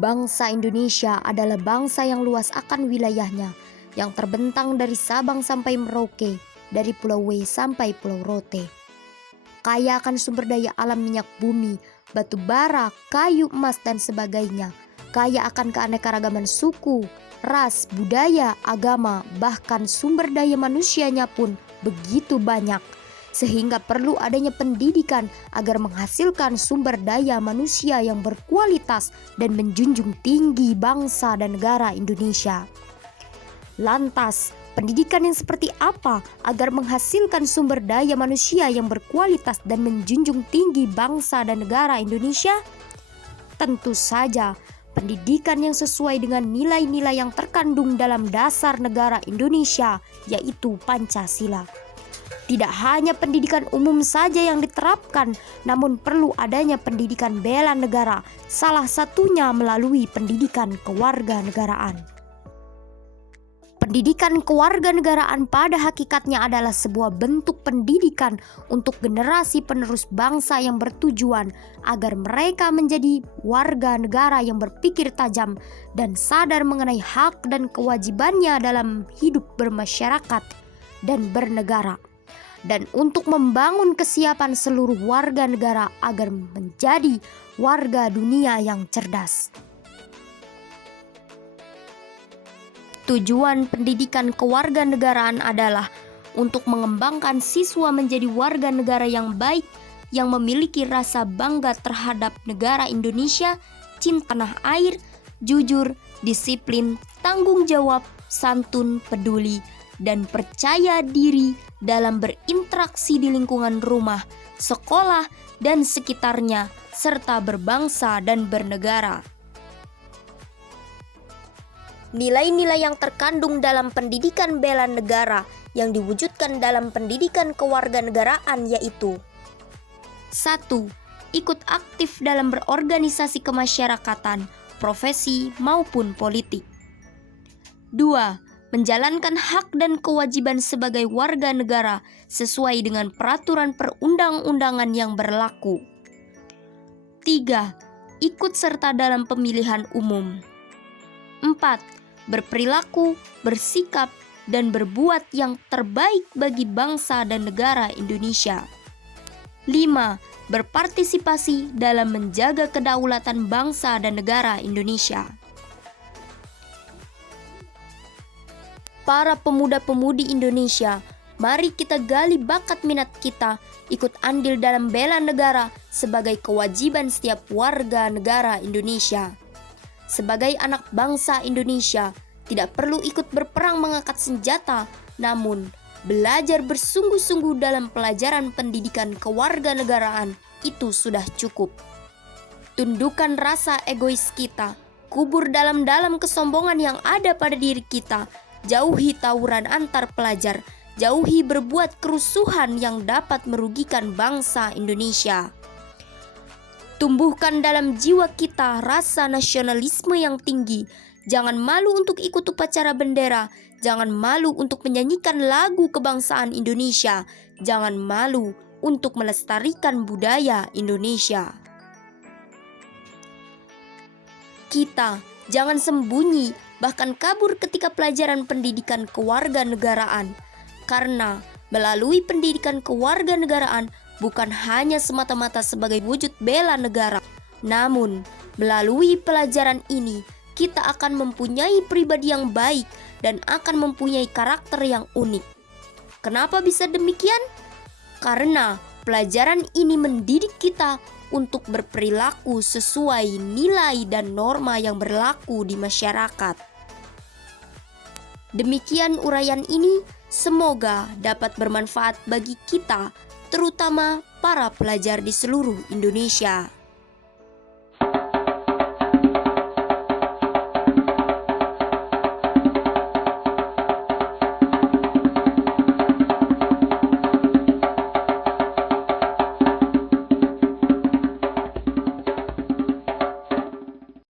Bangsa Indonesia adalah bangsa yang luas akan wilayahnya, yang terbentang dari Sabang sampai Merauke, dari Pulau W sampai Pulau Rote. Kaya akan sumber daya alam minyak bumi, batu bara, kayu, emas, dan sebagainya. Kaya akan keanekaragaman suku, ras, budaya, agama, bahkan sumber daya manusianya pun begitu banyak. Sehingga perlu adanya pendidikan agar menghasilkan sumber daya manusia yang berkualitas dan menjunjung tinggi bangsa dan negara Indonesia. Lantas, pendidikan yang seperti apa agar menghasilkan sumber daya manusia yang berkualitas dan menjunjung tinggi bangsa dan negara Indonesia? Tentu saja, pendidikan yang sesuai dengan nilai-nilai yang terkandung dalam dasar negara Indonesia, yaitu Pancasila. Tidak hanya pendidikan umum saja yang diterapkan, namun perlu adanya pendidikan bela negara, salah satunya melalui pendidikan kewarganegaraan. Pendidikan kewarganegaraan pada hakikatnya adalah sebuah bentuk pendidikan untuk generasi penerus bangsa yang bertujuan agar mereka menjadi warga negara yang berpikir tajam dan sadar mengenai hak dan kewajibannya dalam hidup bermasyarakat dan bernegara, dan untuk membangun kesiapan seluruh warga negara agar menjadi warga dunia yang cerdas. Tujuan pendidikan kewarganegaraan adalah untuk mengembangkan siswa menjadi warga negara yang baik, yang memiliki rasa bangga terhadap negara Indonesia, cinta tanah air, jujur, disiplin, tanggung jawab, santun, peduli, dan percaya diri dalam berinteraksi di lingkungan rumah, sekolah, dan sekitarnya, serta berbangsa dan bernegara. Nilai-nilai yang terkandung dalam pendidikan bela negara yang diwujudkan dalam pendidikan kewarganegaraan yaitu: 1. Ikut aktif dalam berorganisasi kemasyarakatan, profesi maupun politik. 2. Menjalankan hak dan kewajiban sebagai warga negara sesuai dengan peraturan perundang-undangan yang berlaku. 3. Ikut serta dalam pemilihan umum. 4. Berperilaku, bersikap, dan berbuat yang terbaik bagi bangsa dan negara Indonesia. 5. Berpartisipasi dalam menjaga kedaulatan bangsa dan negara Indonesia. Para pemuda-pemudi Indonesia, mari kita gali bakat minat kita, ikut andil dalam bela negara sebagai kewajiban setiap warga negara Indonesia. Sebagai anak bangsa Indonesia, tidak perlu ikut berperang mengangkat senjata, namun belajar bersungguh-sungguh dalam pelajaran pendidikan kewarganegaraan itu sudah cukup. Tundukkan rasa egois kita, kubur dalam-dalam kesombongan yang ada pada diri kita, jauhi tawuran antar pelajar, jauhi berbuat kerusuhan yang dapat merugikan bangsa Indonesia. Tumbuhkan dalam jiwa kita rasa nasionalisme yang tinggi. Jangan malu untuk ikut upacara bendera. Jangan malu untuk menyanyikan lagu kebangsaan Indonesia. Jangan malu untuk melestarikan budaya Indonesia. Kita jangan sembunyi, bahkan kabur ketika pelajaran pendidikan kewarganegaraan. Karena melalui pendidikan kewarganegaraan bukan hanya semata-mata sebagai wujud bela negara, namun melalui pelajaran ini kita akan mempunyai pribadi yang baik dan akan mempunyai karakter yang unik. Kenapa bisa demikian? Karena pelajaran ini mendidik kita untuk berperilaku sesuai nilai dan norma yang berlaku di masyarakat. Demikian uraian ini, semoga dapat bermanfaat bagi kita, terutama para pelajar di seluruh Indonesia.